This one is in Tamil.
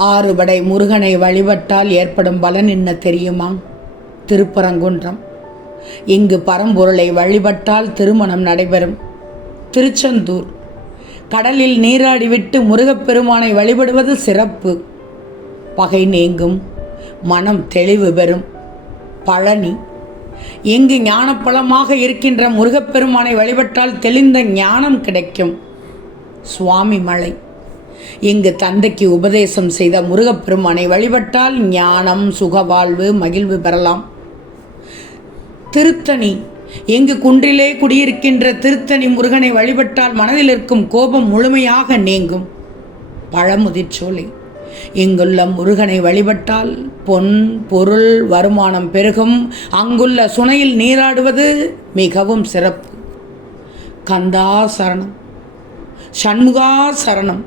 ஆறுபடை முருகனை வழிபட்டால் ஏற்படும் பலன் என்ன தெரியுமா? திருப்பரங்குன்றம். இங்கு பரம்பொருளை வழிபட்டால் திருமணம் நடைபெறும். திருச்செந்தூர். கடலில் நீராடிவிட்டு முருகப்பெருமானை வழிபடுவது சிறப்பு. பகை நீங்கும், மனம் தெளிவு பெறும். பழனி. இங்கு ஞானப்பழமாக இருக்கின்ற முருகப்பெருமானை வழிபட்டால் தெளிந்த ஞானம் கிடைக்கும். சுவாமி மலை. இங்கு தந்தைக்கு உபதேசம் செய்த முருகப்பெருமானை வழிபட்டால் ஞானம், சுகவாழ்வு, மகிழ்வு பெறலாம். திருத்தணி. இங்கு குன்றிலே குடியிருக்கின்ற திருத்தணி முருகனை வழிபட்டால் மனதில் இருக்கும் கோபம் முழுமையாக நீங்கும். பழமுதிர்ச்சோலை. இங்குள்ள முருகனை வழிபட்டால் பொன், பொருள், வருமானம் பெருகும். அங்குள்ள சுனையில் நீராடுவது மிகவும் சிறப்பு. கந்தா சரணம், சண்முகா சரணம்.